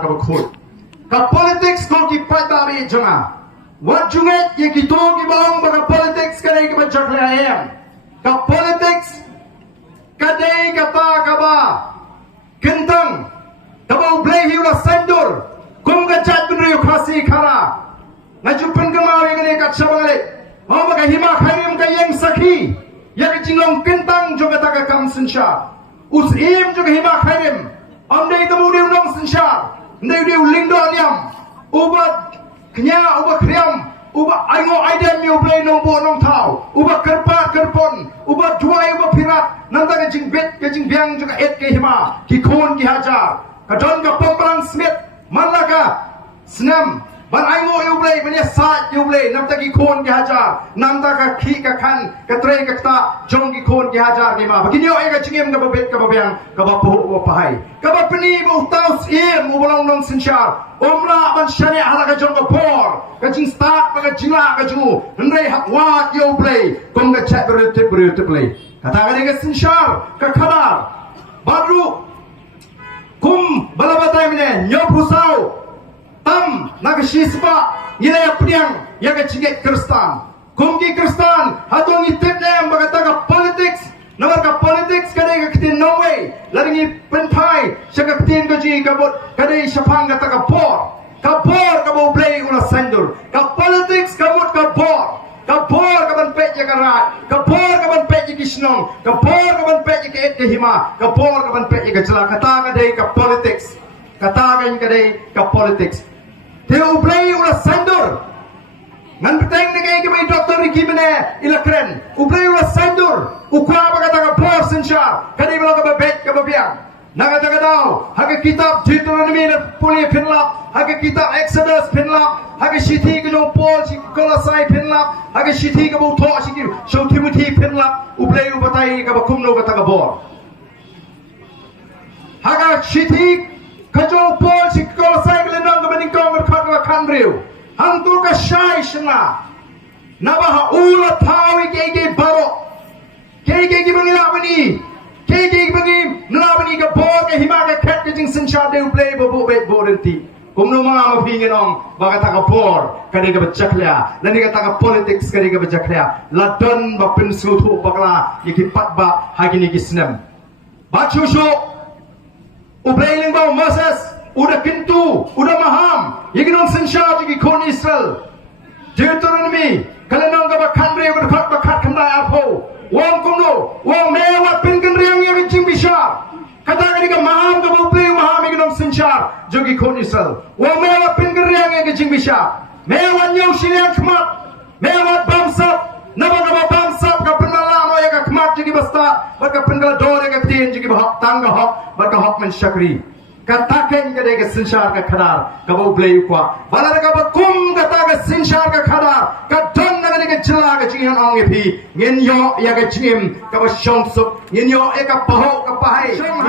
ka bakhut ka politics ko ki patari jonga wat junget ye ki to ki bang ba politics ka dei ka bajak le ayam ka politics ka dei ka ta ka ba kentang ka ba blai hi la sandur kum ka chat bin ri khasi khara ngajupan ka ma ye ne ka chabale ho ba ka hima khairim ka yang sakhi ya ka jinglong kentang jo ka ta ka kam sinsha us im jo ka hima khairim amdei ka mu diu nong sinsha ndei diu lingdo nyam ubat knya ubat kriam ubat aingo aidem mi ublei nong bo nong thau ubat kerpat kerpon ubat juai ubat pirat nanta ka jing bet ka jing biang jo ka et ke hima ki khon ki hajar ka don ka popang smith malaka snam ban aingo ublei banya sat ublei namta ki khon ki hajar namta ka khi ka khan ka tre ka ta jong ki khon ki hajar ni ma baginyo ai ka chingem ka babet ka babiang ka ba po ba pahai ka ba pni bo taus im ubolong nong sinchar omla ban shane ala ka jong ka por ka jing start ka jingla ka ju ndrei hak wa ublei kom ka chat berut play kata ka ni ka sinchar ka khadar badru kum balabatai mine nyopusau tam naga shispa yile apniang yaga chinget kristan kumgi kristan hatong itip nem bagataga politics nawarga politics kadai ka kitin no way laringi penpai syaga kitin gaji kabot kadai syapang gataga por kabo play ula sandur ka politics kamut ka por kaban pet ya karat ka por kaban pet ya kisnong ka por kaban pet ya ke et hima ka por kaban pet ya jela kata kadai ka politics kata kadai ka politics Teu ublei ula sandur. Ngan peteng negay kami Dr. Ricky Mene ilakren. Ublei ula sandur. Ukwa bagata ka por sensya. Kani bala ka babet ka babiang. Nagataga daw. Haga kitab Deuteronomy na puli pinlap. Haga kitab Exodus pinlap. Haga shiti ka jong Paul si Colossae pinlap. Haga shiti ka buto si so Timothy pinlap. Ublei ubatay ka bakumno ka taga bor. Haga shiti kajong Paul si Colossae kelendang kemeningkong berkata kanriu hantu ka syai shna nabaha ula tawi kege baro kege bangila bani kege bangi nalabani ka bor ke himaga ket ke jing sensha de play bobo bet borenti kumno mga mapinginong bagata ka bor kadi ka bachakля lani ka taka politics kadi ka bachakля ladon ba pinsutu bakla yikipat ba hagini kisnem bachusho Ublay lingbao Moses, udah kintu, udah maham, yiginong sensya jigi kon Israel. Deuteronomy, kalenong ka bakandre berkat bakat kandai arpo. Wong kumno, wong mewat pinkan riang yang jing bisa. Kata ka maham ka ublay maham yiginong sensya jigi kon Israel. Wong mewat pinkan riang yang jing bisa. Mewat nyaw siliang kemat, mewat bamsap, nabaga bamsap ka penalam ya ka kemat jigi basta, baka pengal dore ka tin jigi bahak tangga hak. Baka hok men syakri katakan kadai ka sinshar ka khadar ka bo blay kwa balar ka bakum kata ka sinshar ka khadar ka don na ka jila ka jingan ong epi ngin yo ya ka jim ka ba shomsuk ngin yo e ka paho ka pahai shom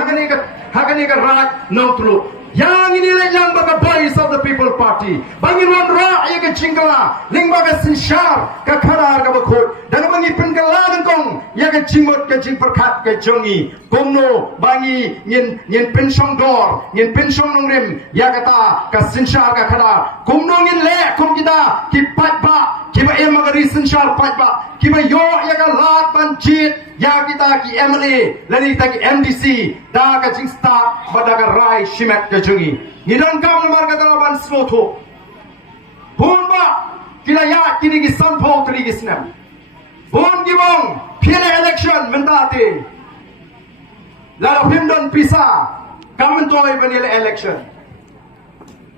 hagani ka rat no tru yang ini yang baga voice of the people party bangin wan ra ya ka jingala ling baga sinshar ka khadar ka bakhut dan bangi pengalan kong ya ka jimot ka jing perkat ka jongi komno bangi ngin pensong dor ngin pensong nongrim ya kata ka sinshar ka khada komno ngin le kom kita ki patba kiba emagari sinshar patba kiba yo ya ka lat banjit ya kita ki MLA lani kita ki MDC da ka jing start badaga rai shimet ka jongi ngidon kam nomor kata ban sloto punba kila ya kini ki sanpo tri ki snam pun gibong pile election mentate lalu himdon pisa kamen toy banile election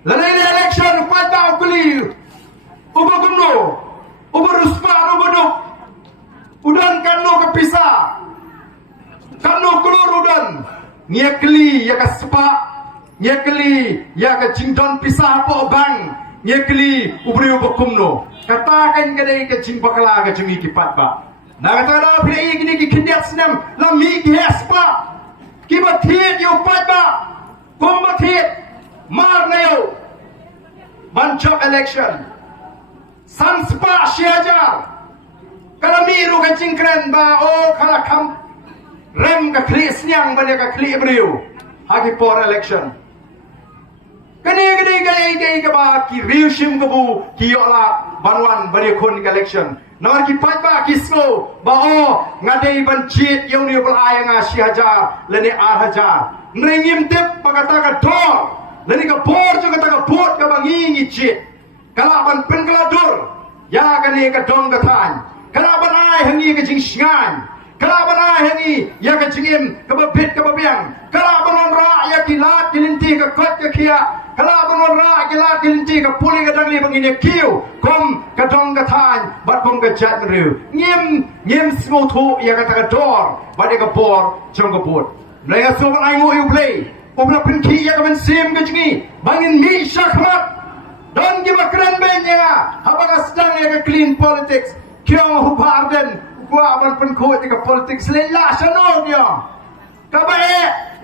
lalu election pada ukuli uba gumno uba ruspa uba duk udan kanno ke pisa kanno kulur udan nyekli ya ka spa nyekli ya ka jingdon pisa apa bang nyekli ubri uba kumno katakan kadai ke jing bakala ke jing kipat ba na kata da pili gini ki kindiat snam la mi ges ba kiba thiet yu pat ba komba thiet mar na yo banchok election san spa shiaja kala mi ru ka jing kren ba o kala kam rem ka kli snyang ba ne ka kli briu hagi por election ke ba ki riu shim kabu ki yola banwan bani kon election nomor ki 5 ba ki sko ba o ngadei ban chit yau ni bal ayanga si hajar leni ar hajar nringim tip pagata ka dor leni ka bor jo kata ka bot ka bangi ngi chit kala ban pen kala dur ya ka ni ka dong ka than kala ban ai hangi ka jing shngan kala ban ai hangi ya ka jingim ka ba bit ka ba biang kala ban ra ya ki lat kilinti ka kot ka khia kala ban ra ki lat kilinti ka puli ka dangli bangi ne kiu kom ka dong ka than bat kom ka chat riu ngim smo thu ya ka ta ka dor ba de ka bor chong ka bot lai ka so ban ai ngo yu play om na pin ki ya ka ban sim ka jingi bangin mi shakmat don't give a keren benya habaga sedang ya ka clean politics kyo hu parden gua ban pen ko ti ka politics le la sano dia ka ba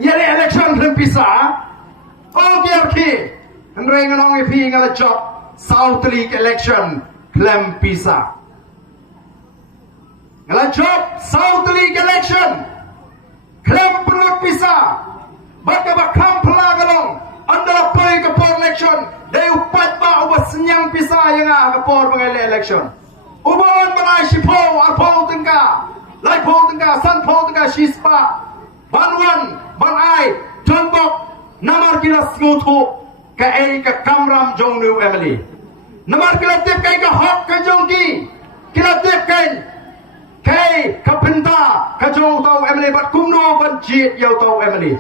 ya le election ren pisa o gier ki ndreng nong e pi ngala job South League election klem pisa ngala job South League election klem perut pisa baka ba kam pelagalong andala poi ka por election dai upat ba uba senyang pisa yang ka por mengal election uban banai sipo arpo tengka lai po tengka san po tengka shispa banwan banai tonbok namar kila smutu ka ei ka kamram jongnu emily namar kila tip kai ka hok ka jongki kila tip kai ka penta ka jong tau emily bat kumno ban jit yau tau emily